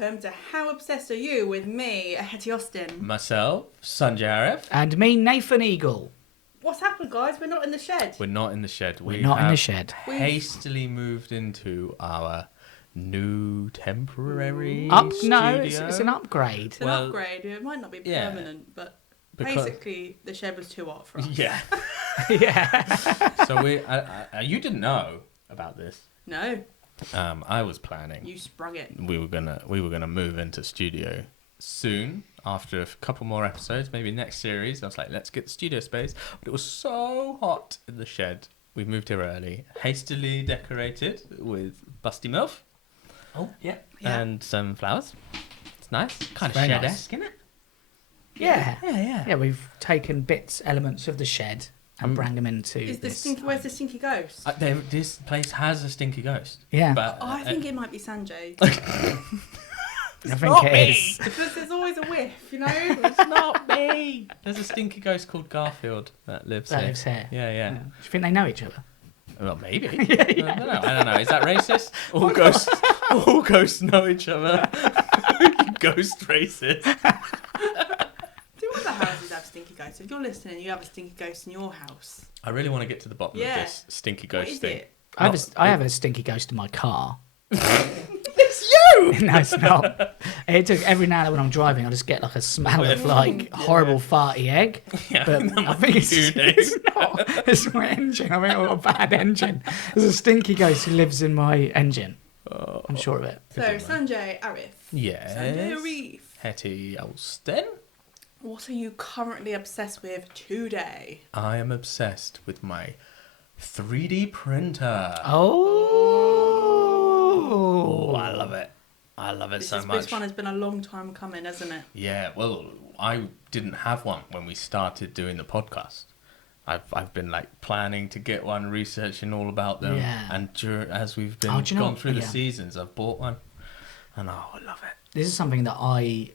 welcome to How Obsessed Are You with me, Hetty Austin. Myself, Sunjai. And me, Nathan Eagle. What's happened, guys? We're not in the shed. We're not in the shed. We're not in the shed. Hastily moved into our new temporary No, studio. it's an upgrade. It's an upgrade. It might not be permanent, but basically the shed was too hot for us. Yeah. Yeah. So you didn't know about this. No. I was planning. You sprung it. We were gonna move into studio soon after a couple more episodes, maybe next series. I was like, let's get the studio space, but it was so hot in the shed. We moved here early, hastily decorated with busty milf. Oh, yeah. And some flowers. It's nice, kind of very shed-esque, isn't it? Yeah. Yeah. Yeah, we've taken elements of the shed and bring them into Where's the stinky ghost? This place has a stinky ghost. Yeah. But I think it might be Sunjay. I think it is. Because there's always a whiff, you know? It's not me. There's a stinky ghost called Garfield that lives here. Yeah. Do you think they know each other? Well, maybe. I don't know. Is that racist? All ghosts know each other. Ghost racist. Do other houses have stinky ghosts? If you're listening and you have a stinky ghost in your house. I really want to get to the bottom of this stinky ghost what is thing. It? I have a stinky ghost in my car. It's you! No, it's not. Every now and then when I'm driving, I just get like a smell of like horrible farty egg. Yeah, But I think it's not. It's my engine. I think I've got a bad engine. There's a stinky ghost who lives in my engine. I'm sure of it. So, Sunjay Arif. Yes. Sunjay Arif. Hetty Austin. What are you currently obsessed with today? I am obsessed with my 3D printer. Oh, I love it. I love it so much. This one has been a long time coming, hasn't it? Yeah, well, I didn't have one when we started doing the podcast. I've been like planning to get one, researching all about them, and as we've been gone through the seasons, I've bought one, and I love it. This is something that I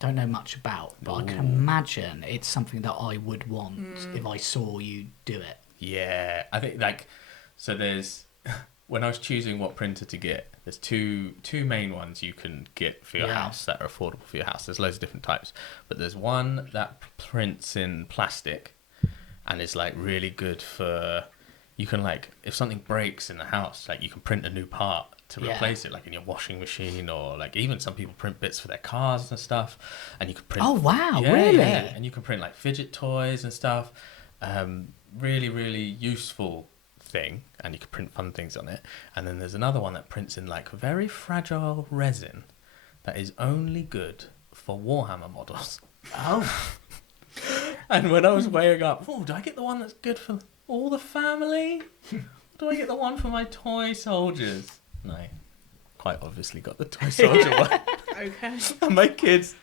don't know much about, but I can imagine it's something that I would want if I saw you do it. Yeah, I think so there's when I was choosing what printer to get, there's two main ones you can get for your house that are affordable for your house. There's loads of different types, but there's one that prints in plastic and is like really good for, you can like, if something breaks in the house, like you can print a new part to replace it, like in your washing machine, or like even some people print bits for their cars and stuff, and you can print. Oh wow, really? Yeah, and you can print like fidget toys and stuff. Really, really useful thing, and you can print fun things on it. And then there's another one that prints in like very fragile resin that is only good for Warhammer models. Oh. And when I was weighing up, do I get the one that's good for all the family? Do I get the one for my toy soldiers? No, quite obviously got the toy soldier one. Okay. And my kids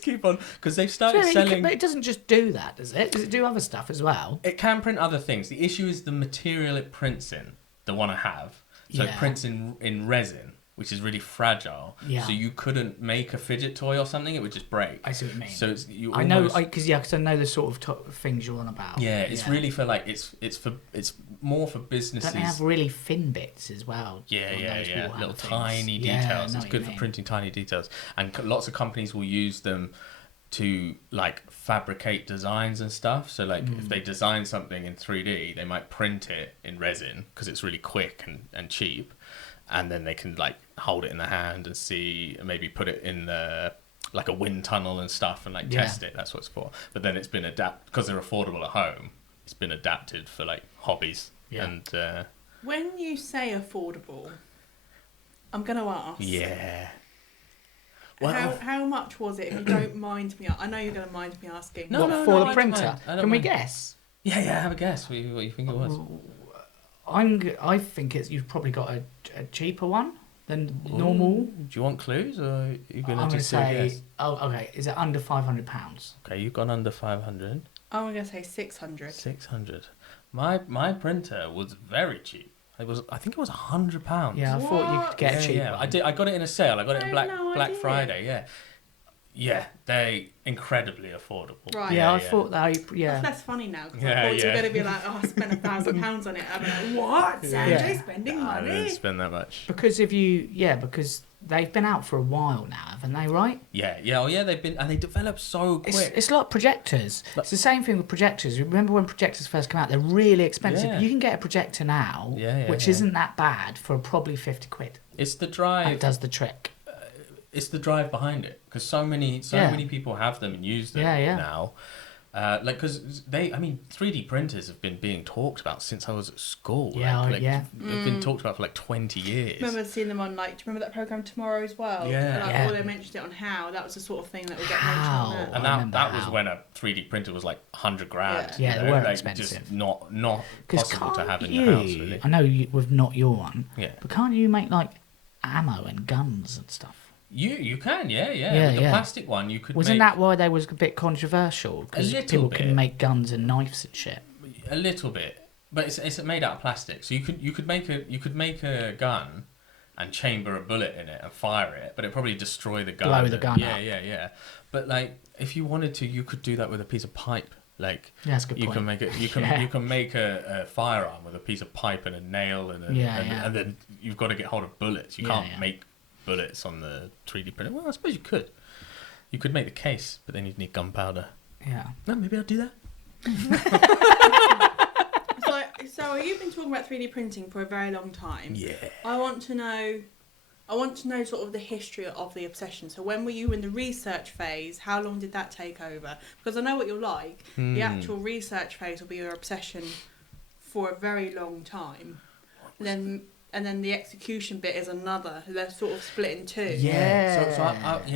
keep on, because they've started selling. But it doesn't just do that, does it? Does it do other stuff as well? It can print other things. The issue is the material it prints in. The one I have, so it prints in resin, which is really fragile. Yeah. So you couldn't make a fidget toy or something; it would just break. I see what you mean. So it's I know, because I know the sort of things you're on about. Yeah, it's really for like it's more for businesses. Don't they have really thin bits as well? Yeah. Little tiny details. It's good for printing tiny details, and lots of companies will use them to like fabricate designs and stuff. So like if they design something in 3D, they might print it in resin because it's really quick and cheap, and then they can like hold it in the hand and see, maybe put it in the like a wind tunnel and stuff and like test it. That's what it's for. But then it's been adapted because they're affordable at home. It's been adapted for like hobbies. And when you say affordable, I'm going to ask. Yeah. Well, how much was it, if you don't mind me? I know you're going to mind me asking. No, for the printer. Can we guess? Yeah, have a guess. What you think it was? I think you've probably got a cheaper one than normal. Do you want clues, or are you going to just say? Guess? Oh, okay. Is it under £500? Okay, you've gone under 500. I'm going to say 600. 600. My printer was very cheap. I think it was £100. Yeah, I thought you could get a cheap one. I got it in a sale. I got it in Black idea. Friday. Yeah. Yeah, they're incredibly affordable. Right. Yeah, I thought that. That's less funny now, because I thought you were going to be like, I spent £1,000 on it. I'm like, what? Sanjay spending money? I didn't spend that much. Because because they've been out for a while now, haven't they? Right? Yeah. Oh yeah. They develop so quick. It's like projectors. It's the same thing with projectors. Remember when projectors first came out? They're really expensive. Yeah. You can get a projector now, which isn't that bad for probably 50 quid. It's the drive. And it does the trick. It's the drive behind it, because so many people have them and use them now. Because 3D printers have been being talked about since I was at school. They've been talked about for like 20 years. I remember seeing them on, like, do you remember that program Tomorrow as well? Yeah. Or they mentioned it on How. That was the sort of thing that would get mentioned on there. And that was when a 3D printer was like 100 grand. Yeah, they were expensive. Just not possible to have in your house, really. I know with not your one, but can't you make like ammo and guns and stuff? You can, yeah. With the plastic one, you could. Wasn't that why they was a bit controversial? Because people can make guns and knives and shit. A little bit, but it's made out of plastic, so you could make a gun and chamber a bullet in it and fire it, but it probably destroy the gun. Blow the gun up. Yeah. But like, if you wanted to, you could do that with a piece of pipe. Like, that's a good point. Can make it. You can make a firearm with a piece of pipe and a nail and then you've got to get hold of bullets. You can't make bullets on the 3D printer. Well, I suppose you could. You could make the case, but then you'd need gunpowder. Yeah. No, maybe I'll do that. So you've been talking about 3D printing for a very long time. Yeah. I want to know sort of the history of the obsession. So when were you in the research phase? How long did that take over? Because I know what you're like. The actual research phase will be your obsession for a very long time. And then the execution bit is another. They're sort of split in two. Yeah. So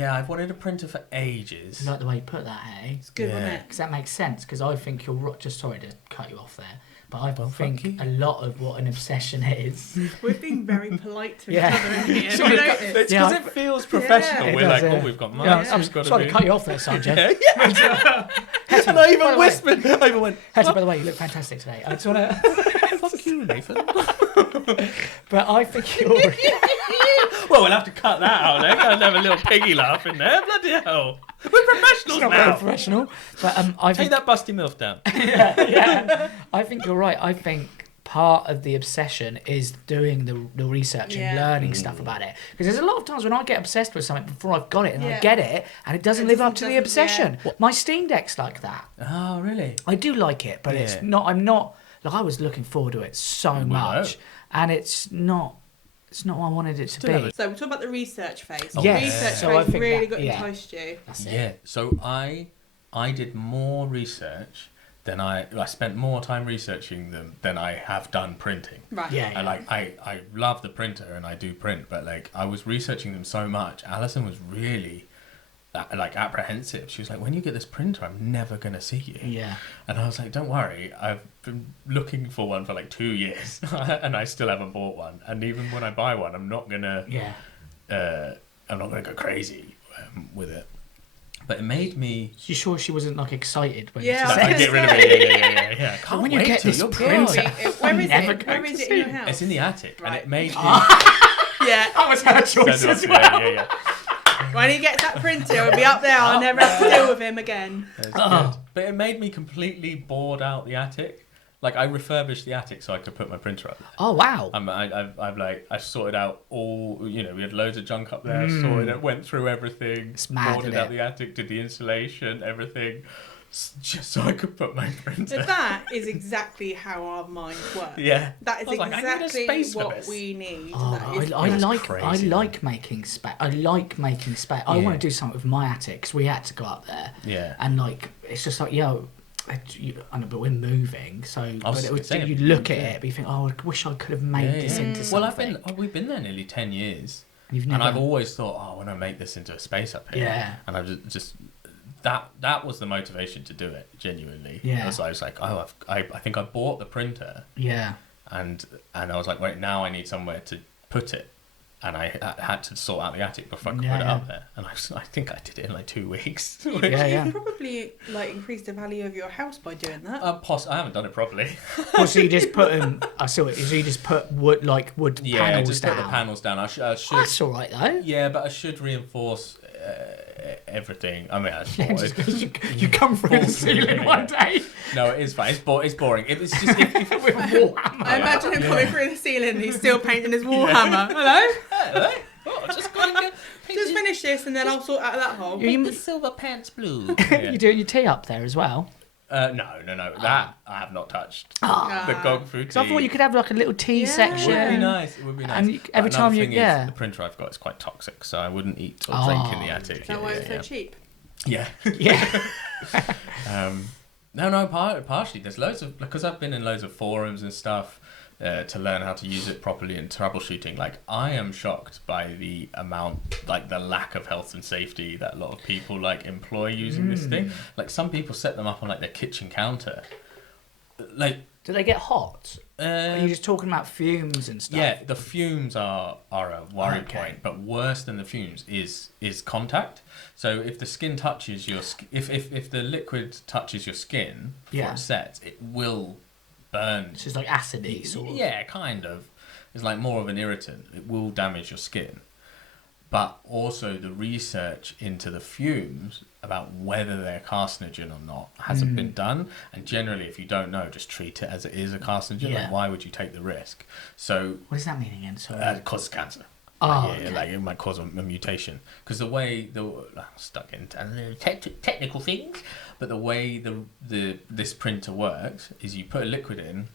I've wanted a printer for ages. I like the way you put that, eh? It's good, isn't it? Because that makes sense. Because I think you're just sorry to cut you off there, but I think a lot of what an obsession is. We're being very polite to each other in here. It's because it feels professional. We're like, we've got mics. I'm sorry to cut you off there, Sunjai. And I even whispered. I even went. Hetty, by the way, you look fantastic today. I just want to. Fuck you, Nathan. But I think you're. Well, we'll have to cut that out. Then can't have a little piggy laugh in there. Bloody hell, we're professionals It's not now. very professional. But I Take think that busty milf down. yeah. I think you're right. I think part of the obsession is doing the research and learning stuff about it. Because there's a lot of times when I get obsessed with something before I've got it and I get it and it doesn't live up to the obsession. My Steam Deck's like that. Oh, really? I do like it, but it's not. I'm not. Like, I was looking forward to it so much, and it's not what I wanted it to be. So we're talking about the research phase. The Yes. research So I phase think really that- got enticed you. That's it. Yeah. So I did more research than I spent more time researching them than I have done printing. Right. Yeah. And like I love the printer and I do print, but like I was researching them so much. Alison was really like apprehensive. She was like, when you get this printer, I'm never gonna see you. Yeah. And I was like, don't worry, I've been looking for one for like 2 years and I still haven't bought one. And even when I buy one, I'm not gonna go crazy with it. But it made me. You sure she wasn't like excited when Yeah, you said I get rid of it. Yeah. Can't when you wait get till this you're printer. good. Where is never it? Where going is to it in your see house? It's in the attic, and Right. it made me. Yeah. That was her choice as well. Yeah. When he gets that printer, it'll be up there. I'll never have to deal with him again. It's good. But it made me completely bored out the attic. Like, I refurbished the attic so I could put my printer up there. Oh wow. I sorted out all, we had loads of junk up there, sorted it, went through everything, It's mad, boarded isn't out it? the attic, did the installation, everything, just so I could put my So printer. that is exactly how our minds work. Yeah. That is I was like, I need a exactly space for what this. we need. Oh, That is I crazy, like making space. I like making space. I want to do something with my attic because we had to go up there. Yeah. And like, it's just like, I know, but we're moving, so you look at it, but you think, oh, I wish I could have made this into something. Well, we've been there nearly 10 years, and I've always thought, I want to make this into a space up here. Yeah. And I've just that was the motivation to do it, genuinely. Yeah. I was like, I think I bought the printer. Yeah. And I was like, right, now I need somewhere to put it. And I had to sort out the attic before I could put it up there. And I think I did it in like 2 weeks. You probably like increased the value of your house by doing that. I haven't done it properly. Well, so you just put them. I saw it. So you just put wood panels just down. put the panels down. I should. That's all right though. Yeah, but I should reinforce everything. I mean, you come through the ceiling one day. No, it is fine. It's boring. It's just With Warhammer. I imagine him coming through the ceiling and he's still painting his Warhammer. Hello? Hello? Oh, just going to finish this and then I'll sort out that hole. You- the silver pants blue. You're doing your tea up there as well. No. That I have not touched. Ah. The gog fruit. So I thought you could have like a little tea Yeah. section. It would be nice. It would be nice. And every But time another you- thing yeah. is, the printer I've got is quite toxic, so I wouldn't eat or drink in the attic. Is that why it's so cheap? Yeah. Yeah. No, partially. There's loads of, because I've been in loads of forums and stuff to learn how to use it properly in troubleshooting. Like, I am shocked by the amount, like the lack of health and safety that a lot of people like employ using this thing. Like, some people set them up on like their kitchen counter. Like, Do they get hot? Are you just talking about fumes and stuff? yeah, the fumes are a worry Okay. point, but worse than the fumes is contact. So if the skin touches your if the liquid touches your skin before Yeah. it sets, it will burn. It's just like acidy sort of. Yeah, kind of. It's like more of an irritant. It will damage your skin. But also the research into the fumes about whether they're carcinogen or not hasn't been done. And generally, if you don't know, just treat it as it is a carcinogen. Yeah. Like, why would you take the risk? So What does that mean again? Sorry. it causes cancer. Oh, Like, okay. like it might cause a mutation. Because the way stuck into technical things, but the way this printer works is you put a liquid in,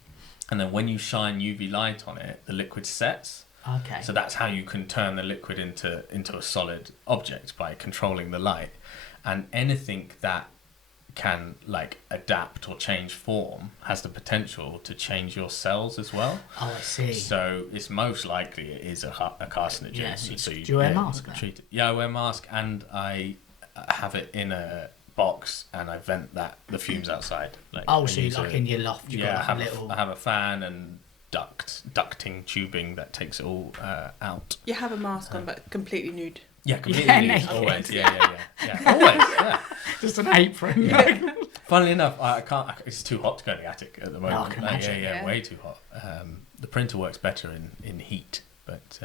and then when you shine UV light on it, the liquid sets. Okay. So that's how you can turn the liquid into a solid object, by controlling the light. And anything that can like adapt or change form has the potential to change your cells as well. Oh, I see. So it's most likely it is a carcinogen. Yeah, so So do you wear a mask then? treat it. Yeah, I wear a mask, and I have it in a box, and I vent the fumes outside. Like, Oh, I so you use like in your loft, you've yeah, got I like have a little... I have a fan and ducting tubing that takes it all out. You have a mask on, but completely nude. Yeah, completely Yeah, nude, naked. always. Yeah. Always. Yeah. Just an apron. Yeah. Funnily enough, I can't. It's too hot to go in the attic at the moment. I can imagine, yeah, yeah. way too hot. The printer works better in heat, but.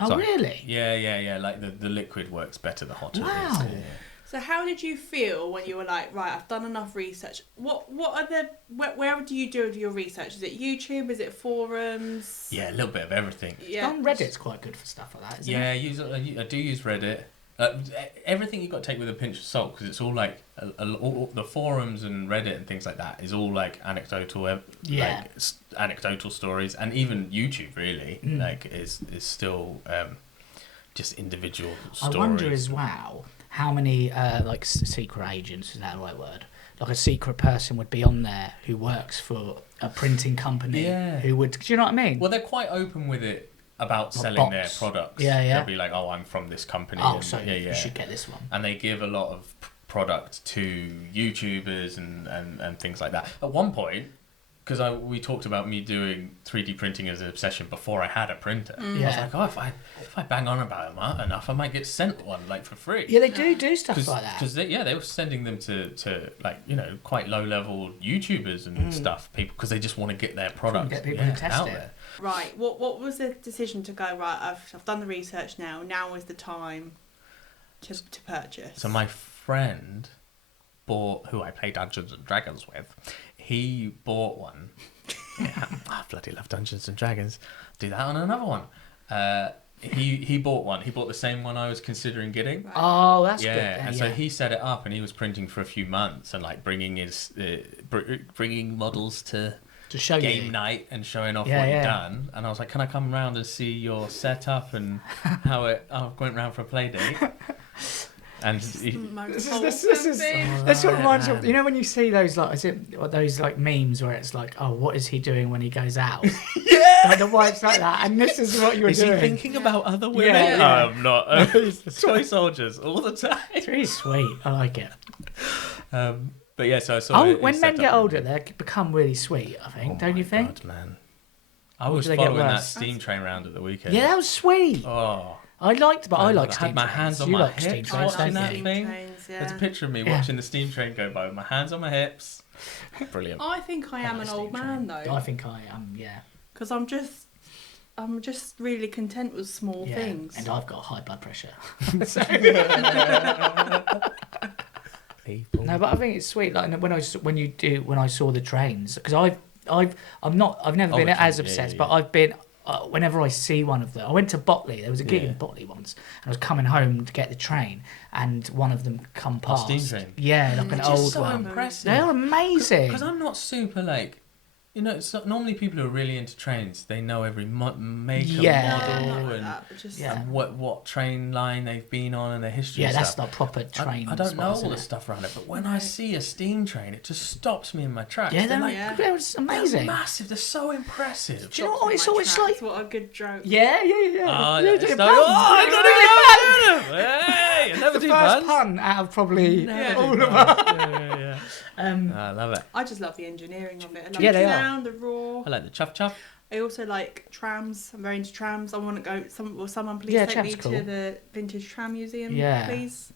Oh, sorry. really? Yeah. Like the liquid works better the hotter Wow. it is. Yeah. So how did you feel when you were like, right, I've done enough research? What are the where do you do your research? Is it YouTube? Is it forums? Yeah, a little bit of everything. Yeah. On Reddit's quite good for stuff like that, isn't Yeah, it? I do use Reddit. Everything you've got to take with a pinch of salt, because it's all like all the forums and Reddit and things like that is all like anecdotal, Yeah. like anecdotal stories, and even YouTube really like is still just individual stories. I wonder as well how many like secret agents, is that the right word? Like a secret person would be on there who works for a printing company. Yeah. Who would? Do you know what I mean? Well, they're quite open with it about Like selling their bots. products. Yeah. They'll be like, "Oh, I'm from this company." Oh, and, so yeah. you should get this one. And they give a lot of product to YouTubers and things like that. At one point, because we talked about me doing 3D printing as an obsession before I had a printer. I was Yeah. like, oh, if I bang on about it enough, I might get sent one like for free. Yeah, they do stuff like that. Because they were sending them to like, you know, quite low level YouTubers and stuff, people, because they just want to get their product get people to test out it. there. Right. What was the decision to go, right, I've done the research now. Now is the time to purchase. So my friend who I play Dungeons and Dragons with, he bought one. I bloody love Dungeons and Dragons. Do that on another one. He bought one. He bought the same one I was considering getting. Right. Oh, that's good. Yeah, then, and so he set it up, and he was printing for a few months, and like bringing bringing models to show game you. night and showing off Yeah, what yeah. he'd done. And I was like, can I come round and see your setup and how it? I went round for a play date. And he, Most This wholesome is thing. that's what reminds me of, man. you know, when you see those like, is it those like memes where it's like, oh, what is he doing when he goes out? yeah. Like the wife's like that, and this is what you're Is doing. he thinking about other women? Yeah, yeah. I'm not. Toy soldiers all the time. It's really sweet. I like it. But yeah, so I saw. it When men set get up. older, they become really sweet. I think, Oh don't you my think? God, man. I was do they get following that worse? steam train round at the weekend. Yeah, that was sweet. Oh. I liked, but I like I steam had my trains. hands on You my like steam hips trains, watching don't that you? thing. Trains, There's a yeah. picture of me Yeah. watching the steam train go by with my hands on my hips. Brilliant. I think I am like an old steam man train. though, I think I am. Yeah. because I'm just really content with small Yeah. things. And I've got high blood pressure. People. No, but I think it's sweet. Like when I saw the trains, because I've never been the as train, obsessed, yeah. but whenever I see one of them, I went to Botley. There was a gig in Botley once, and I was coming home to get the train, and one of them come past. Steam train. Yeah, like an old so one. Impressive. They're amazing. Because I'm not super like, you know, it's not, normally people who are really into trains, they know every make and model and what train line they've been on and their history. Yeah, and that's stuff. not proper train. I don't know all the stuff around it, but when I see a steam train, it just stops me in my tracks. Yeah, they're amazing. They're massive. They're so impressive. Do you know what? It's always like what a good joke. Yeah. Hey, I never the do first puns. pun out of probably all of us. I love it. I just love the engineering of it. I love Yeah, the they are. sound, the roar. I like the chuff. I also like trams. I'm very into trams. I want to go. Someone please take me cool. to the vintage tram museum, please.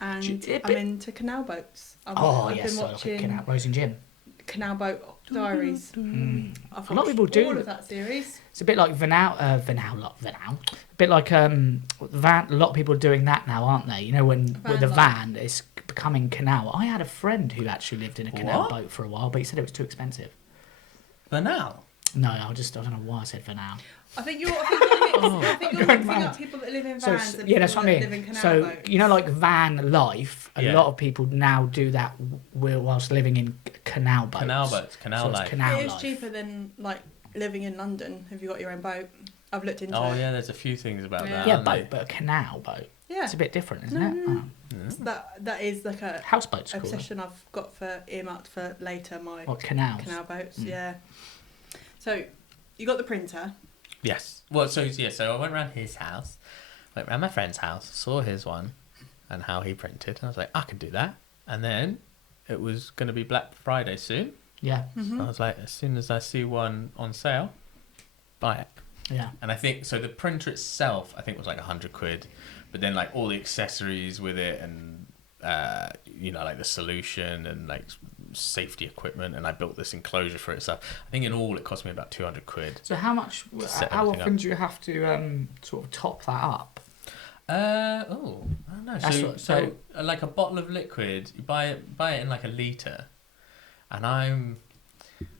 And I'm into canal boats. I've been watching Rose and Jim. Canal Boat Diaries. A lot of people do all of that series. It's a bit like Vanau. A bit like Van. A lot of people are doing that now, aren't they? You know, with the van, it's becoming canal. I had a friend who actually lived in a canal boat for a while, but he said it was too expensive. Vanau? No, I don't know why I said Vanau. I think you're mixing up people that live in vans and people that's what I mean. Live in canal so boats. you know, like van life, a lot of people now do that whilst living in canal boats. Canal life. It is cheaper than like living in London if you got your own boat. I've looked into it. Oh yeah, there's a few things about that. Yeah, but a canal boat. Yeah, it's a bit different, isn't it? Oh. So that is like a houseboat's obsession I've got for earmarked for later. My canal boats. Yeah. So you got the printer. Yes. Well, so I went around his house, went around my friend's house, saw his one, and how he printed. And I was like, I can do that. And then it was going to be Black Friday soon. Yeah. So I was like, as soon as I see one on sale, buy it. Yeah. And I think so. The printer itself, I think, was like £100, but then like all the accessories with it, and like the solution and like safety equipment, and I built this enclosure for it. So I think in all it cost me about £200. So how often do you have to sort of top that up? I don't know. So like a bottle of liquid, you buy it in like a litre, and I'm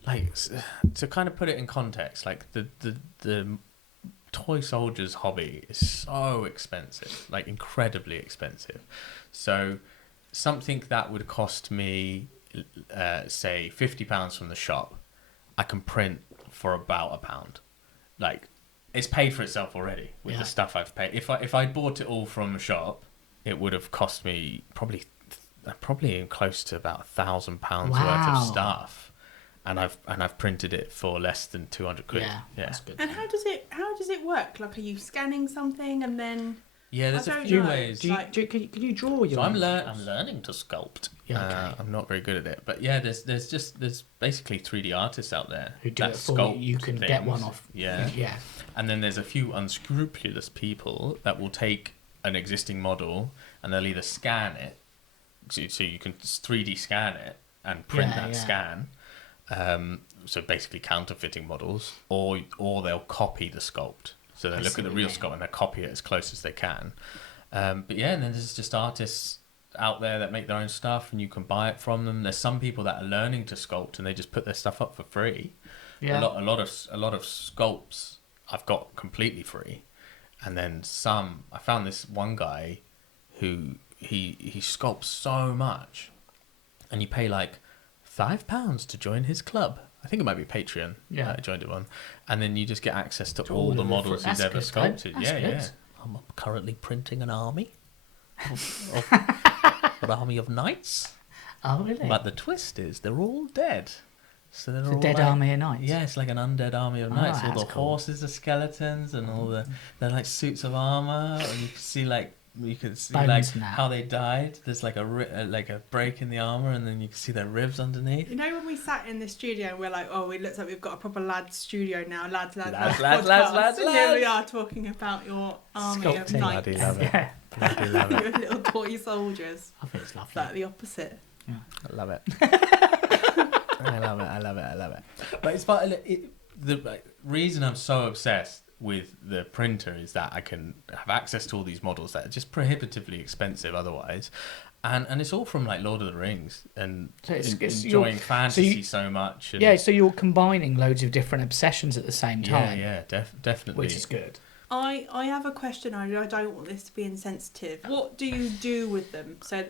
like, to kind of put it in context, like the toy soldiers hobby is so expensive, like incredibly expensive. So something that would cost me say £50 from the shop, I can print for about £1. Like, it's paid for itself already with the stuff I've paid. If I bought it all from a shop, it would have cost me probably close to about £1,000 worth of stuff, and I've printed it for less than £200. Yeah, that's good. And how does it work? Like, are you scanning something and then? Yeah, there's a few ways. Can you draw your? So I'm learning to sculpt. Yeah, okay. I'm not very good at it, but yeah, there's basically 3D artists out there who do that it for sculpt you. You can get one off. Yeah. And then there's a few unscrupulous people that will take an existing model and they'll either scan it, so you can 3D scan it and print scan. So basically counterfeiting models, or they'll copy the sculpt. So they look at the real sculpt and they copy it as close as they can. But yeah, and then there's just artists out there that make their own stuff, and you can buy it from them. There's some people that are learning to sculpt and they just put their stuff up for free. Yeah. A lot of sculpts I've got completely free, and then some. I found this one guy who he sculpts so much, and you pay like £5 to join his club. I think it might be Patreon. Yeah, I joined it on, and then you just get access to all the models he's ever sculpted. Yeah. I'm currently printing an army, an army of knights. Oh, really? But the twist is they're all dead. So they're all dead army of knights. Yeah, it's like an undead army of knights. All the horses are skeletons, and all they're like suits of armor, and you can see how they died. There's like a break in the armor, and then you can see their ribs underneath. You know, when we sat in the studio and we're like, oh, it looks like we've got a proper lads studio now. Lads. And here we are talking about your army of knights. Bloody love it. Bloody love it. Your little toy soldiers. I think it's lovely. It's like the opposite. Yeah. I love it. I love it. But it's the reason I'm so obsessed with the printer is that I can have access to all these models that are just prohibitively expensive otherwise, And it's all from like Lord of the Rings and So it's enjoying fantasy so much. And so you're combining loads of different obsessions at the same time. Yeah, definitely. Which is good. I have a question. I don't want this to be insensitive. What do you do with them? So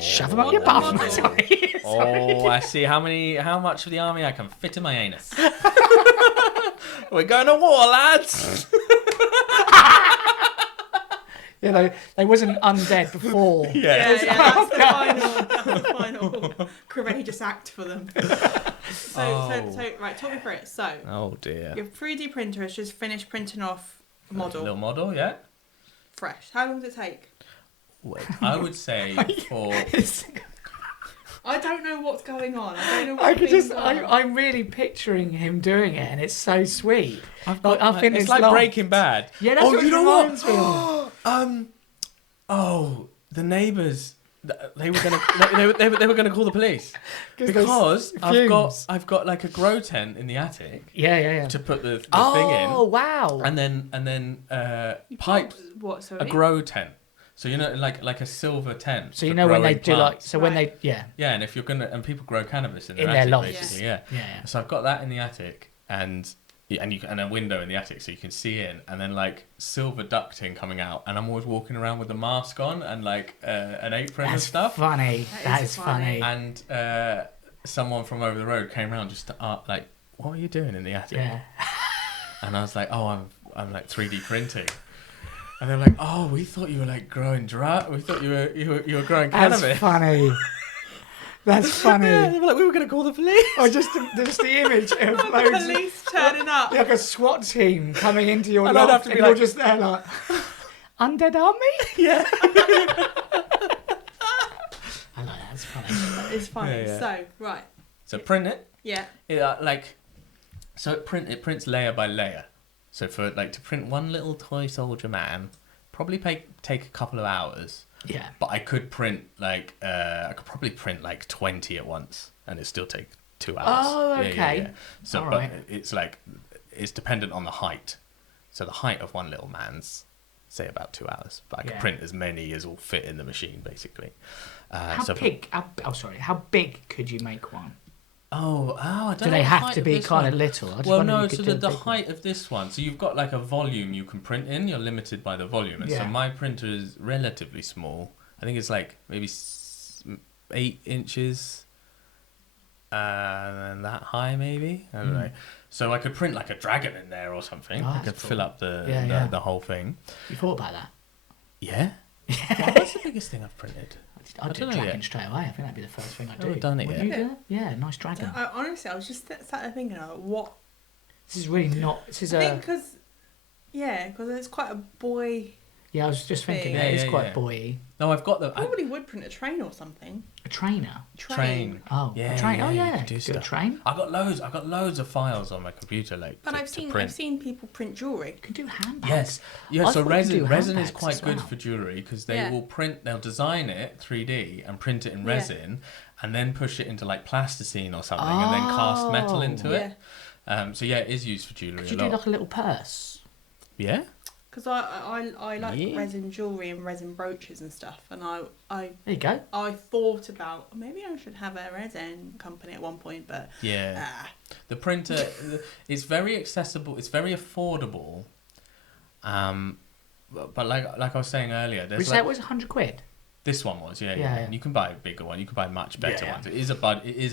shove them up your bum. Sorry. Oh, I see how much of the army I can fit in my anus. We're going to war, lads. Yeah, they wasn't undead before. That's the final courageous act for them. So right, talk me through it. So, oh dear, your 3D printer has just finished printing off a model. Little model, yeah. Fresh. How long does it take? Well, I would say for. I don't know what's going on. I don't know I'm really picturing him doing it, and it's so sweet. It's like Breaking Bad. Yeah, that's what it reminds me of. The neighbours. They were gonna call the police because I've got like a grow tent in the attic. Yeah. To put the thing in. Oh wow! And then pipes. What? Sorry. A grow tent. So like a silver tent. So when they do plants. when they Yeah, and if you're and people grow cannabis in their attic, loft, basically, yeah. So I've got that in the attic and a window in the attic so you can see in, and then like silver ducting coming out, and I'm always walking around with a mask on and like an apron and stuff. Funny. That is funny. And someone from over the road came around just to like, what are you doing in the attic? Yeah. And I was like, oh, I'm like 3D printing. And they're like, oh, we thought you were like growing drought. We thought you were growing cannabis. That's funny. That's funny. Yeah, they were like, we were going to call the police. Or just the image of loads police turning up. like a SWAT team coming into your and loft, I'd have to be and you're just there like, undead army? Yeah. I know, that's funny. That is funny. Yeah. So, right. So print it. Yeah. It prints layer by layer. So for like to print one little toy soldier man, probably take a couple of hours. Yeah. But I could print I could probably print like 20 at once, and it still take 2 hours. Oh, okay. Yeah. So, all but right. it's dependent on the height. So the height of one little man's, say, about 2 hours. But I could print as many as will fit in the machine, basically. How big could you make one? I don't know. Do they have to be kind of little? Well, no, so the height of this one, so you've got like a volume you can print in, you're limited by the volume. And so my printer is relatively small. I think it's like maybe 8 inches and that high maybe. I don't know. So I could print like a dragon in there or something. I could fill up the whole thing. You thought about that? Yeah. Well, what's the biggest thing I've printed? I'd do dragon straight away. I think that'd be the first thing I'd do. I've done it Would yet. you do it? Yeah, nice dragon. Honestly, I was just sat there thinking, what? This is really not. This is I think because it's quite a boy. Yeah, I was just thinking thing. it's quite boy-y. No, I've got the. Probably would print a train or something. A trainer. Train. Oh, yeah. A train. Yeah, oh yeah. you can do a stuff. train. I've got loads of files on my computer, like. But I've seen people print jewelry. You can do handbags. Yes. Yeah. So resin is handbags quite as good well. for jewelry because they'll design it 3D and print it in resin, and then push it into like plasticine or something, and then cast metal into it. So it is used for jewelry. Could you do like a little purse? Yeah. Because I like resin jewellery and resin brooches and stuff, and I there you go. I thought about maybe I should have a resin company at one point, but the printer is very accessible. It's very affordable, but like I was saying earlier, there's Say it was £100. This one was, yeah. You can buy a bigger one. You can buy much better ones. It is a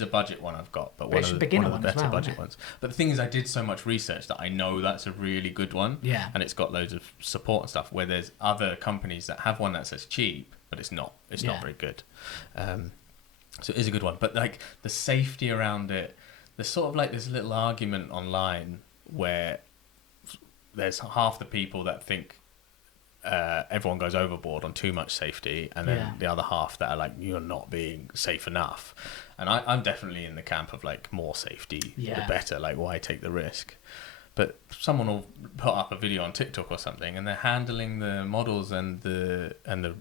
budget one I've got, but one of the better budget ones. But the thing is, I did so much research that I know that's a really good one. Yeah. And it's got loads of support and stuff. Where there's other companies that have one that's as cheap, but it's not. It's not very good. So it is a good one. But like the safety around it, there's sort of like this little argument online where there's half the people that think everyone goes overboard on too much safety, and then the other half that are like, you're not being safe enough. And I'm definitely in the camp of like, more safety the better, like why take the risk. But someone will put up a video on TikTok or something and they're handling the models and the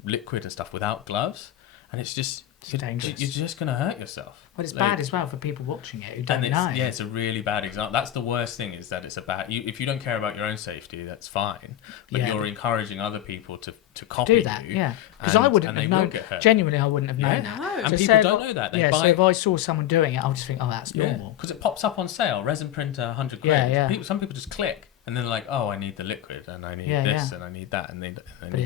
liquid and stuff without gloves, and it's just It's dangerous. You're just going to hurt yourself. But it's bad as well for people watching it who don't know. Yeah, it's a really bad example. That's the worst thing, is that it's if you don't care about your own safety, that's fine. But you're encouraging other people to copy do that, yeah. Because I wouldn't have known. Genuinely, I wouldn't have known that. And people don't know that. So if I saw someone doing it, I'll just think, oh, that's normal. Because it pops up on sale, resin printer, 100 quid. Yeah. Some people just click. And then they're like, oh, I need the liquid, and I need this, and I need that, and they need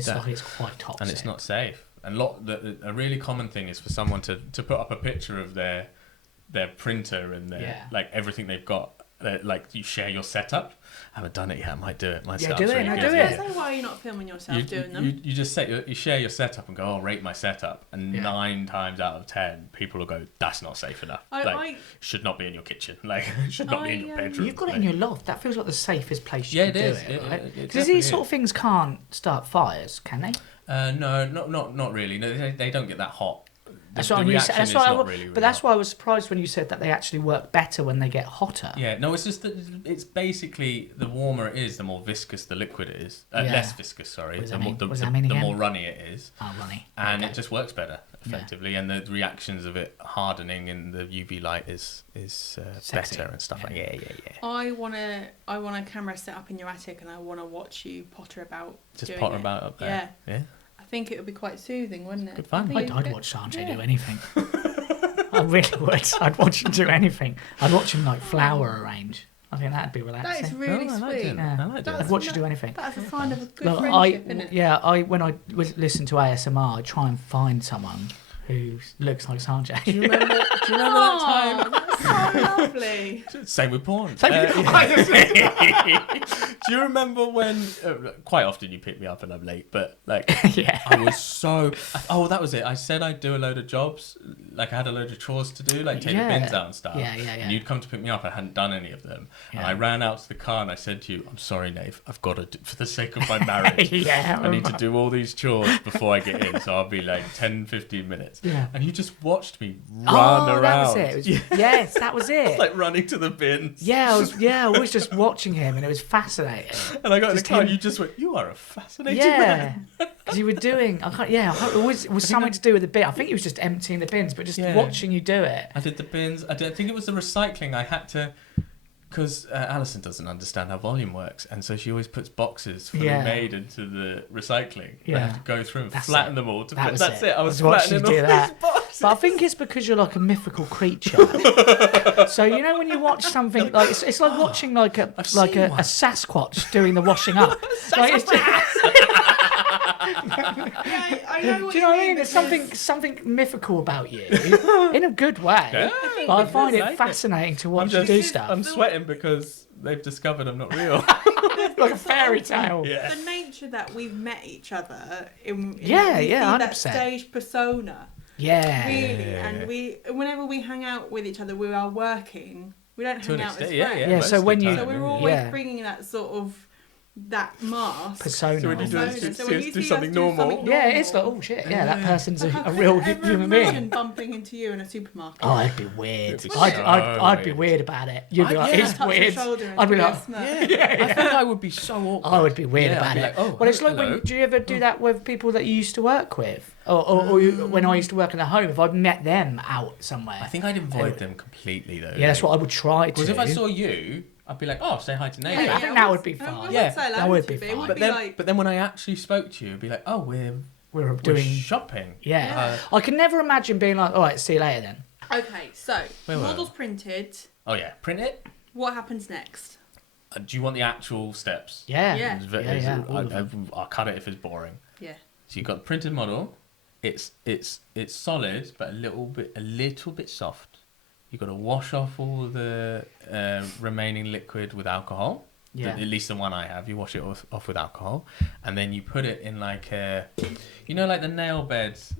that. But it's quite toxic. And it's not safe. And a really common thing is for someone to put up a picture of their printer and their like everything they've got. Like you share your setup. I haven't done it yet. I might do it. Do it. I say, why are you not filming yourself doing them? You just you share your setup and go, oh, rate my setup, and 9 times out of 10 people will go, that's not safe enough. Should not be in your kitchen. Like should not be in your bedroom. You've got it in your loft. That feels like the safest place you can do it. Right? Because these sort of things can't start fires, can they? No, not really. No, they don't get that hot. That's why I was surprised when you said that they actually work better when they get hotter. Yeah, no, it's just that it's basically the warmer it is, the more viscous the liquid is. Less viscous, sorry. The more runny it is. Oh, runny. And it just works better, effectively. And the reactions of it hardening in the UV light is better and stuff like that. Yeah. I want a camera set up in your attic, and I want to watch you potter about. Just potter about up there. Yeah. I think it would be quite soothing, wouldn't it? Good fun. I'd watch Sunjai do anything. I really would. I'd watch him do anything. I'd watch him flower arrange. I think that'd be relaxing. That is really sweet. I'd watch you do anything. That's a sign of a good friendship, isn't it? Yeah, when I listen to ASMR, I try and find someone who looks like Sunjai. Do you remember that time? That's so lovely. Same with porn. Do you remember when? Quite often you pick me up and I'm late, but I was so. Oh, that was it. I said I'd do a load of jobs. I had a load of chores to do, take the bins out and stuff. Yeah. And you'd come to pick me up. I hadn't done any of them, and I ran out to the car and I said to you, "I'm sorry, Nave. I've got to, for the sake of my marriage, I need to do all these chores before I get in. So I'll be 10, 15 minutes." Yeah. And you just watched me run around. That was it. Yes, that was it. Running to the bins. Yeah, I was just watching him, and it was fascinating. And I got in the car, and you just went, "You are a fascinating man." Because you were doing, it was something to do with the bin. I think it was just emptying the bins, but just watching you do it. I did the bins. I think it was the recycling. I had to, because Alison doesn't understand how volume works, and so she always puts boxes fully made into the recycling. I have to go through and flatten them all. That's it. I was flattening all these boxes. But I think it's because you're like a mythical creature. So when you watch something it's like watching a Sasquatch doing the washing up. I know do you know what I mean? There's something mythical about you in a good way. Yeah, but I find it fascinating to watch you do stuff. I'm sweating because they've discovered I'm not real. Like a fairy tale. Yeah. The nature that we've met each other in 100%. that stage persona. Yeah. Really, and whenever we hang out with each other, we are working. We don't hang out as friends. Yeah. So we're always bringing that sort of that mask persona. So when you do something normal. Yeah, it's like, oh shit, that person's a real human being. Bumping into you in a supermarket. Oh, it'd be weird. I'd be weird about it. You'd be like, it's weird. I'd be like, I think I would be so awkward. I would be weird about it. Well, it's like do you ever do that with people that you used to work with? Or when I used to work in a home, if I'd met them out somewhere. I think I'd avoid them completely though. Yeah, that's what I would try to. Because if I saw you, I'd be like, oh, say hi to Nate. I think that would be fun. That would be fun. But then when I actually spoke to you, it'd be like, oh, we're doing shopping. Yeah. I can never imagine being like, all right, see you later then. Okay, so models printed. Oh yeah, print it. What happens next? Do you want the actual steps? Yeah. I'll cut it if it's boring. Yeah. So you've got the printed model. It's solid, but a little bit soft. You've got to wash off all the remaining liquid with alcohol. Yeah. At least the one I have. You wash it off with alcohol. And then you put it in like the nail beds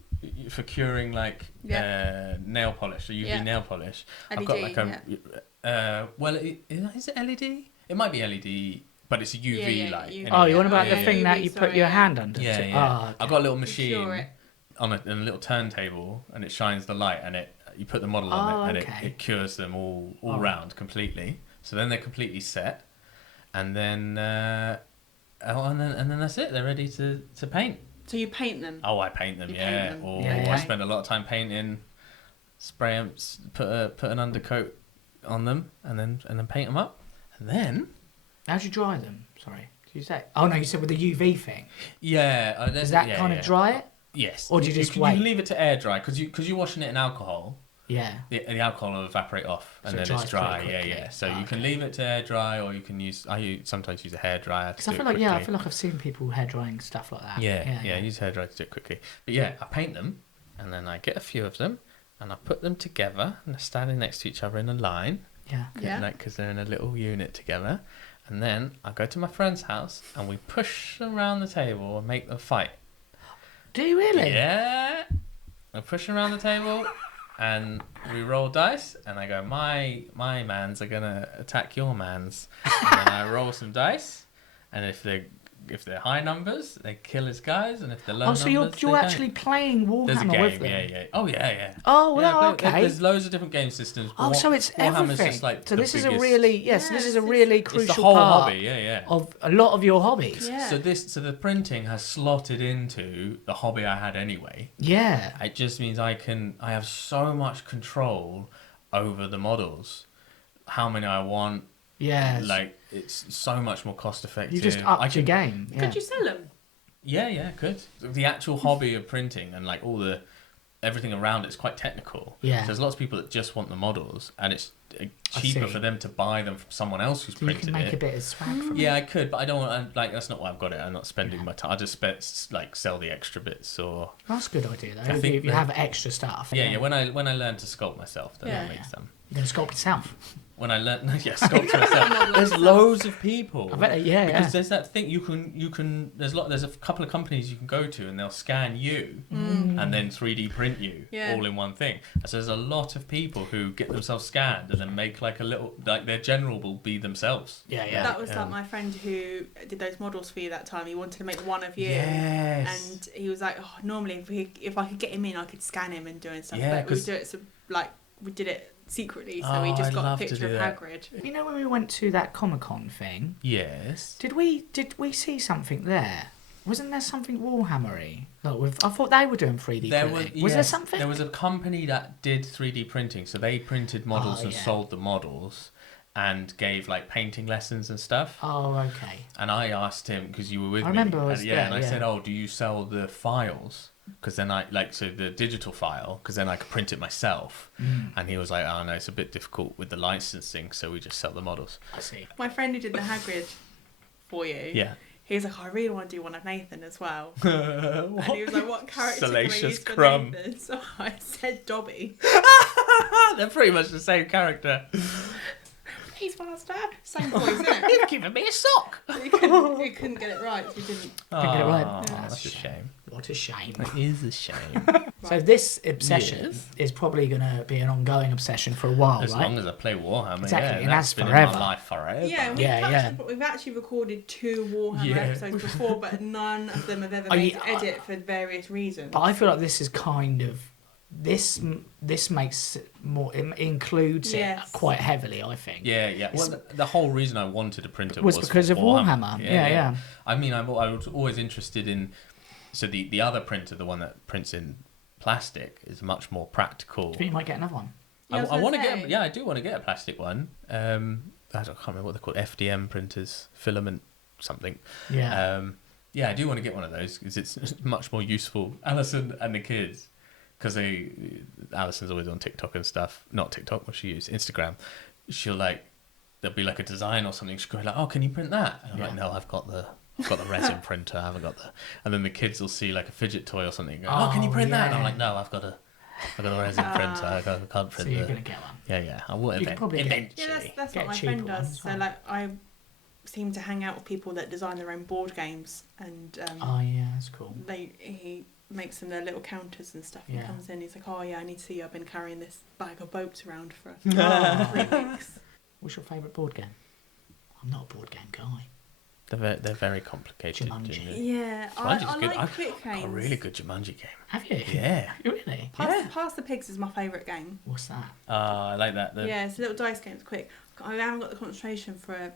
for curing nail polish, or UV nail polish. LED, I've got is it LED? It might be LED, but it's a UV light. UV. Oh, you want about the thing that you put your hand under? Yeah, yeah. Oh, okay. I've got a little machine on a little turntable, and it shines the light, and you put the model on it, and it cures them all round completely. So then they're completely set, and then that's it. They're ready to paint. So you paint them? Oh, I paint them, I spend a lot of time painting, spray them, put an undercoat on them, and then paint them up. And then... How do you dry them? Sorry. Did you say? Oh, no, you said with the UV thing. Yeah. Does that kind of dry it? Yes. Or do you just wait? You can leave it to air dry, because you're washing it in alcohol. Yeah. The alcohol will evaporate off, and then it's dry. Yeah. So you can leave it to air dry, or you can use... sometimes use a hairdryer. Because I feel like I've seen people hair drying stuff like that. Yeah. Use a hairdryer to do it quickly. But yeah, I paint them, and then I get a few of them, and I put them together, and they're standing next to each other in a line. Yeah. Because they're in a little unit together. And then I go to my friend's house, and we push them around the table and make them fight. Do you really? Yeah. I push them around the table. And we roll dice, and I go, my mans are gonna attack your mans, and then I roll some dice, and if they're high numbers, they kill his guys, and if they're low numbers, you're actually playing Warhammer with them? Yeah. Oh yeah. Oh well, okay. There's loads of different game systems. So it's Warhammer's everything. Just like so this biggest... is a really crucial it's the whole part hobby, of a lot of your hobbies. Yeah. So the printing has slotted into the hobby I had anyway. Yeah. It just means I have so much control over the models, how many I want. Yeah. Like, it's so much more cost effective. You just upped your game. Yeah. Could you sell them? Yeah, could. The actual hobby of printing and like everything around it's quite technical. Yeah. So there's lots of people that just want the models, and it's cheaper for them to buy them from someone else who's printed it. You can make a bit of swag from it. Yeah, I could, but I don't want. That's not why I've got it. I'm not spending my time. I just sell the extra bits or. That's a good idea though. I think if you have extra stuff. Yeah. When I learn to sculpt myself, then I'll make some. You're gonna sculpt yourself. When I learn, sculpt myself. There's loads of people. I bet, because there's that thing you can. There's a couple of companies you can go to, and they'll scan you and then 3D print you all in one thing. So there's a lot of people who get themselves scanned and then make like a little, like their general will be themselves. Yeah. That was like my friend who did those models for you that time. He wanted to make one of you. Yes. And he was like, oh, normally if I could get him in, I could scan him and do stuff. Yeah, but we do it we did it secretly, so we just got a picture of Hagrid. You know when we went to that Comic-Con thing? Yes. Did we see something there? Wasn't there something Warhammer-y? I thought they were doing 3D printing. Was there something? There was a company that did 3D printing, so they printed models and sold the models and gave like painting lessons and stuff. Oh, okay. And I asked him, because you were with me. I remember I was there, and I said, oh, do you sell the files? Because then the digital file, because then I could print it myself. And he was like, oh no, it's a bit difficult with the licensing, so we just sell the models. I see. My friend who did the Hagrid for you, he was like, oh, I really want to do one of Nathan as well. And he was like, what character can I use for Nathan? So I said Dobby. They're pretty much the same character. He's faster. Same voice, isn't it? You've given me a sock. He couldn't get it right, so he didn't. Couldn't get it right. Oh, that's a shame. What a shame. It is a shame. So this obsession is probably going to be an ongoing obsession for a while, as right? As long as I play Warhammer, exactly, and that's been forever. in my life forever. Yeah, we've actually recorded 2 Warhammer episodes before, but none of them have ever made edit for various reasons. But I feel like this is kind of this makes it more, it includes it quite heavily, I think. Yeah. Well, the whole reason I wanted to print it was because of Warhammer. Yeah. I mean, I was always interested in. So the other printer, the one that prints in plastic, is much more practical. Do you think you might get another one? I want to get. Yeah, I do want to get a plastic one. I can't remember what they're called. FDM printers, filament something. Yeah. Yeah, I do want to get one of those because it's much more useful. Alison and the kids, because Alison's always on TikTok and stuff. Not TikTok, what she uses, Instagram. There'll be like a design or something. She'll go like, "Oh, can you print that?" And I'm like, "No, I've got the resin printer. I haven't got the." And then the kids will see like a fidget toy or something. And go, "Oh, can you print that?" And I'm like, "No, I've got a resin printer. I can't print." So you're gonna get one. Yeah. I will eventually. Yeah, that's what my friend does. So like I seem to hang out with people that design their own board games, and that's cool. He makes them their little counters and stuff. He comes in, he's like, "Oh yeah, I need to see you. I've been carrying this bag of boats around for 3 weeks." What's your favourite board game? I'm not a board game guy. They're very complicated. Jumanji. Yeah, I like quick games. A really good Jumanji game. Have you? Yeah. Really? Pass the Pigs is my favourite game. What's that? I like that. Yeah, it's a little dice game. It's quick. I haven't got the concentration for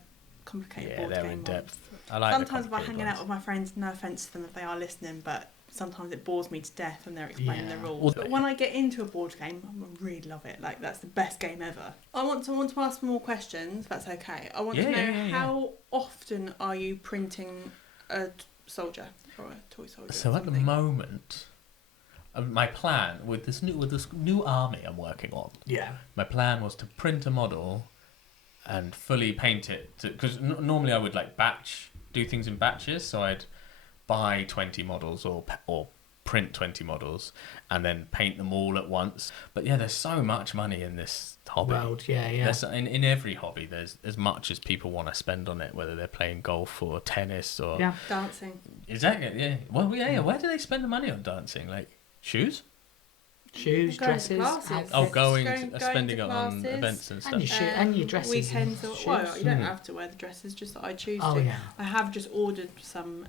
complicated Yeah, board they're game in ones. depth. I like Sometimes the if I'm hanging out ones. with my friends, no offence to them if they are listening, but sometimes it bores me to death when they're explaining the Yeah. rules. But when I get into a board game, I really love it. Like, that's the best game ever. I want to ask more questions, if that's okay. I want to know how often are you printing a soldier or a toy soldier? So at the moment, my plan with this new army I'm working on. Yeah. My plan was to print a model and fully paint it, because normally I would like do things in batches. So I'd buy 20 models or print 20 models and then paint them all at once. But yeah, there's so much money in this hobby. World, yeah. There's, in every hobby, there's as much as people want to spend on it, whether they're playing golf or tennis or dancing. Exactly, yeah. Well, yeah. Where do they spend the money on dancing? Like shoes? Shoes, dresses, outfits. Spending it on events and stuff. And your dresses. Weekends. And Well, you don't have to wear the dresses, just that I choose to. Yeah. I have just ordered some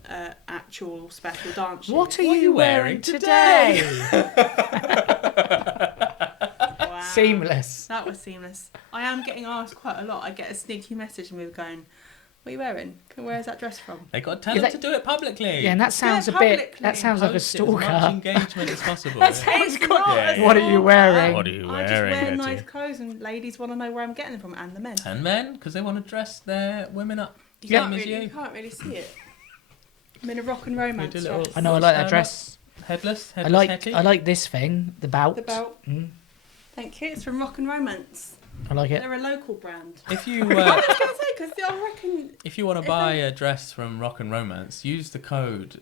actual special dance shoes. What are you wearing today? Wow. Seamless. That was seamless. I am getting asked quite a lot. I get a sneaky message and we're going, "What are you wearing? Where's that dress from?" They got to tell them to do it publicly. Yeah, and that sounds That sounds like a stalker. As much engagement as possible. It's not. What are you wearing? What are you I just wearing? wear Hetty? nice clothes and ladies want to know where I'm getting them from, and the men. And men, because they want to dress their women up. You Same can't as really, you. you can't really see it. I'm in a rock and romance We do little- dress. I know, I like that dress. Headless I like Hetty? this thing, the belt. The belt. Mm, Thank you. It's from Rock and Romance. I like it. They're a local brand. If you I was going to say, because I reckon... if you want to buy a dress from Rock and Romance, use the code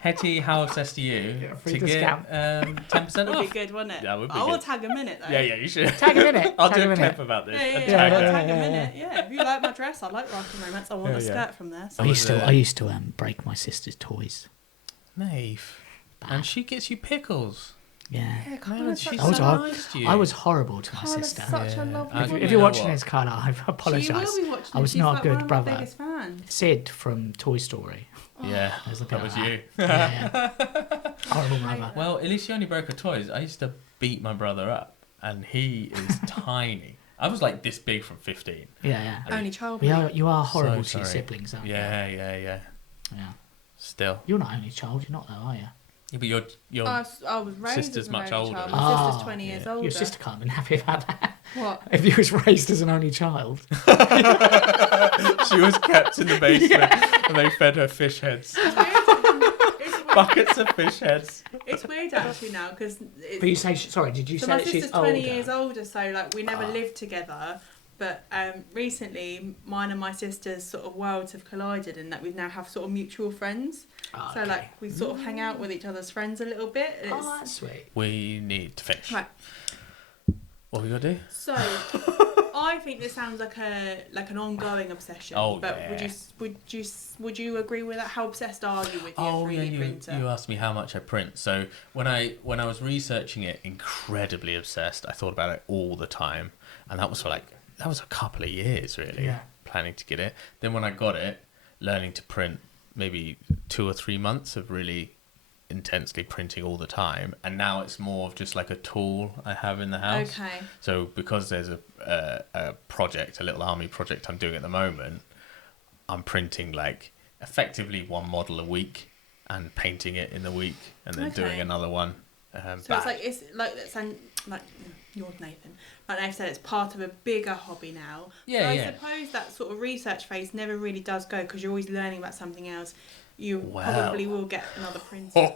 Hetty House SDU free to discount. get 10% Would off. be good, wouldn't it? Yeah, would be I will good. tag a minute, though. Yeah, you should. Tag him in it. I'll Tag do him a in clip it. about this. Yeah, and yeah, tag I'll it. tag a minute. Yeah, if you like my dress, I like Rock and Romance. I want a skirt from there. So. I used to break my sister's toys. Nave. And she gets you pickles. Yeah. Yeah, Man, Carla's she's such so a- nice to you. I was horrible to my Carla's sister. such a lovely woman. If you're watching what? this, Carla, I She apologise. will be watching. I was She's not like a good one of brother. my biggest fans. Sid from Toy Story. Yeah, There's a bit that of was that. you. Yeah. Horrible mother. Well, at least you only broke her toys. I used to beat my brother up, and he is tiny. I was like this big from 15. Yeah. Only child. You are horrible So to your sorry. siblings, aren't you? Yeah. Yeah. Still. You're not only child, you're not though, are you? Yeah, but your I was raised sister's as an much only older. child. My Ah, sister's 20 years older. Your sister can't have been happy about that. What? If you was raised as an only child. she was kept in the basement, and they fed her fish heads, buckets of fish heads. It's weird actually now because. But you say, sorry, did you So say my that she's sister's older? 20 years older, so like we never lived together. But recently, mine and my sister's sort of worlds have collided, in that we now have sort of mutual friends. Oh, So like we sort of hang out with each other's friends a little bit. And Oh, that's sweet. We need to finish. Right. What we gotta do? So I think this sounds like an ongoing obsession. Oh, but yeah. would you agree with that? How obsessed are you with your Oh 3D yeah, printer? you asked me how much I print. So when I was researching it, incredibly obsessed. I thought about it all the time, and that was a couple of years really. Yeah. Planning to get it. Then when I got it, learning to print maybe 2 or 3 months of really intensely printing all the time, and now it's more of just like a tool I have in the house. Okay. So because there's a project, a little army project I'm doing at the moment, I'm printing like effectively one model a week and painting it in the week, and then doing another one. So it's like yours, Nathan. Like Nathan said, it's part of a bigger hobby now. Yeah, I yeah. suppose that sort of research phase never really does go because you're always learning about something else. You Well. probably will get another printer.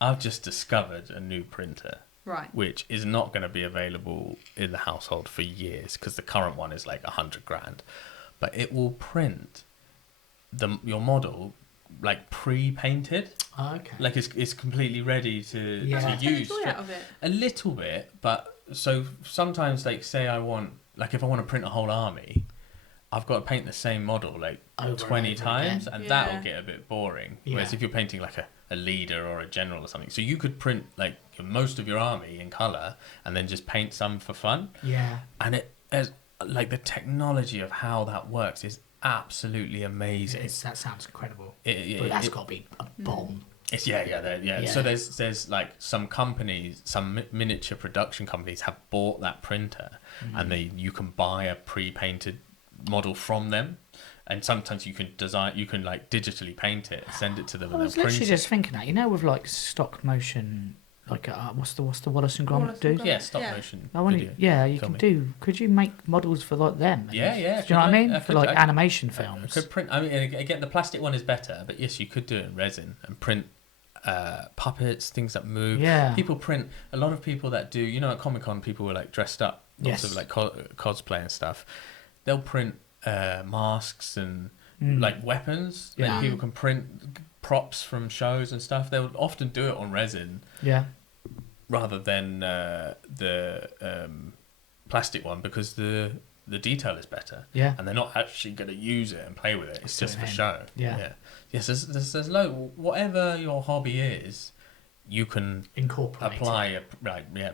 I've just discovered a new printer, Right. which is not going to be available in the household for years because the current one is like 100 grand, but it will print your model like pre-painted. Oh, okay. Like it's completely ready to Take the use. joy out of it. A little bit, but so sometimes like say I want, like if I want to print a whole army, I've got to paint the same model like Over and 20 over times, again. and Yeah. that'll get a bit boring. Whereas Yeah. if you're painting like a leader or a general or something, so you could print like most of your army in colour and then just paint some for fun. Yeah. And it as like the technology of how that works is absolutely amazing. That sounds incredible. It- But that's it- got to be a bomb. It's yeah. So there's like some companies, some miniature production companies have bought that printer, and you can buy a pre-painted model from them, and sometimes you can like digitally paint it, send it to them. I was literally just thinking that, with like stop motion, like what's the Wallace and Gromit do? Yeah, stop motion. Could you make models for like them? Yeah. Do you know what I mean? For like animation films. I could print. I mean, again, the plastic one is better, but yes, you could do it in resin and print puppets, things that move. Yeah. People print. A lot of people that do. At Comic-Con, people were like dressed up, lots of like cosplay and stuff. They'll print masks and like weapons. Yeah. Like, people can print props from shows and stuff. They'll often do it on resin. Yeah. Rather than the plastic one, because the detail is better. Yeah. And they're not actually going to use it and play with it. It's just for show. Yeah. Yes, there's whatever your hobby is, you can incorporate apply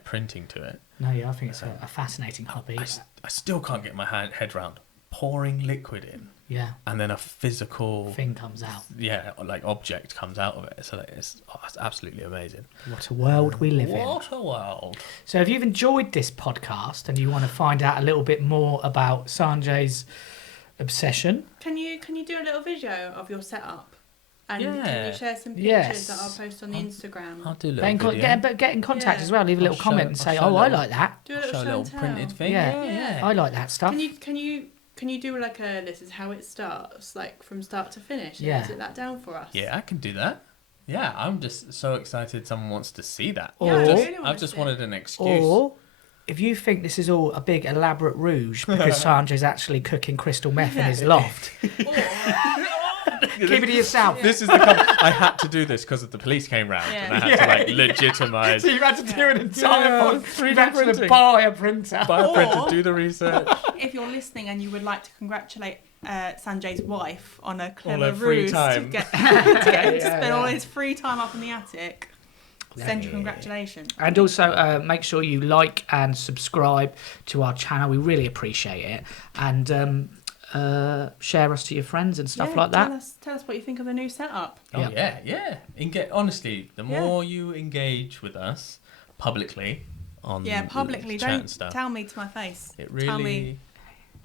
printing to it. No, yeah, I think it's a fascinating hobby. I still can't get my head around pouring liquid in. Yeah. And then a physical thing comes out. Yeah, like object comes out of it. So it's absolutely amazing. What a world we live in. What a world. So if you've enjoyed this podcast and you want to find out a little bit more about Sanjay's obsession, can you do a little video of your setup? And yeah. Can you share some pictures that I'll post on the Instagram? I'll do a little video. Get in contact as well. Leave a little comment and say, I like that. Do a little, little printed thing. Yeah. I like that stuff. Can you do like this is how it starts, like from start to finish? Yeah. Is it that down for us? Yeah, I can do that. Yeah, I'm just so excited someone wants to see that. I've just wanted an excuse. Or if you think this is all a big elaborate rouge because Sanjay's actually cooking crystal meth in his loft. Keep it to yourself. This is I had to do this because the police came round and I had to like legitimise. So you had to do an entire 3D printing. Buy a printer. Do the research. If you're listening and you would like to congratulate Sanjay's wife on a clever all her free ruse time. to get him to spend all his free time up in the attic, send your congratulations. And also make sure you like and subscribe to our channel. We really appreciate it. And share us to your friends and stuff like that. Tell us what you think of the new setup. Oh yeah. Honestly, the more you engage with us publicly on publicly, chat don't and stuff, tell me to my face. It really tell me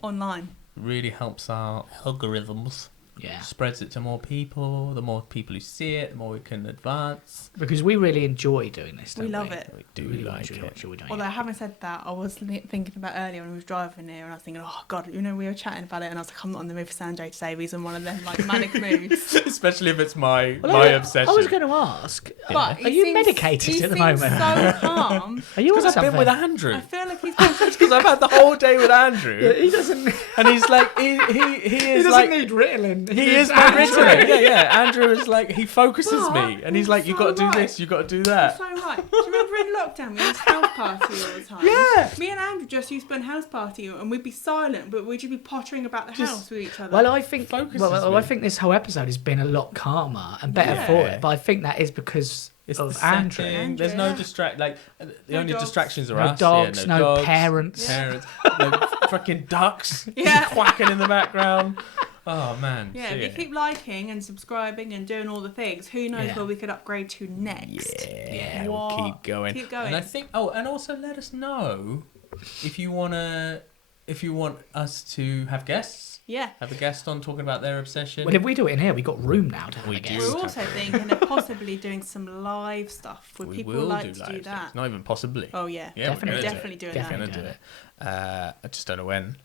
online. Really helps our algorithms. Yeah. Spreads it to more people. The more people who see it, the more we can advance. Because we really enjoy doing this, don't we? Love it. We do really like it. Although having said that, I was thinking about earlier when I was driving here, and I was thinking, oh God, we were chatting about it, and I was like, I'm not on the mood for Sanjay today. He's in one of them like manic moods. Especially if it's my obsession. I was going to ask, but are you medicated at the moment? He's so calm. Are you on Because I've been with something? Andrew. I feel like he's Because I've had the whole day with Andrew. He doesn't. And he's like, he is like, need Ritalin. he is my Ritalin. Yeah. Andrew is like, he focuses me, and he's like, you got to do this, you got to do that. So right. Do you remember in lockdown we used house party all the time? Yeah. Me and Andrew just used to spend house party, and we'd be silent, but we'd just be pottering about the house with each other. Well, I think Focuses I think this whole episode has been a lot calmer and better for it. But I think that is because of Andrew. There's no the only dogs. distractions are No us. dogs, no no dogs, parents. no fucking ducks Yeah. quacking in the background. Oh man. Yeah, if you keep liking and subscribing and doing all the things, who knows where we could upgrade to next? Yeah, we'll keep going. Keep going. And I think and also let us know if you want us to have guests. Yeah. Have a guest on talking about their obsession. Well, if we do it in here, we got room now to have We a do. guest. We're also thinking of possibly doing some live stuff where we people will like to live do that. things. Not even possibly. Oh yeah, Yeah, Definitely. definitely doing We're that. gonna do it. I just don't know when.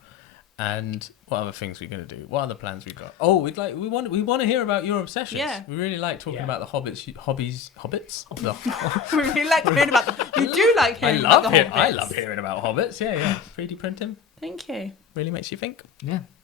And what other things we're gonna do? What other plans we've got? Oh, we want to hear about your obsessions. Yeah. We really like talking about the hobbits. Hobbits. We really like hearing about them. You do like hearing about the hobbits. I love hearing about hobbits. Yeah. 3D printing Thank you. really makes you think. Yeah.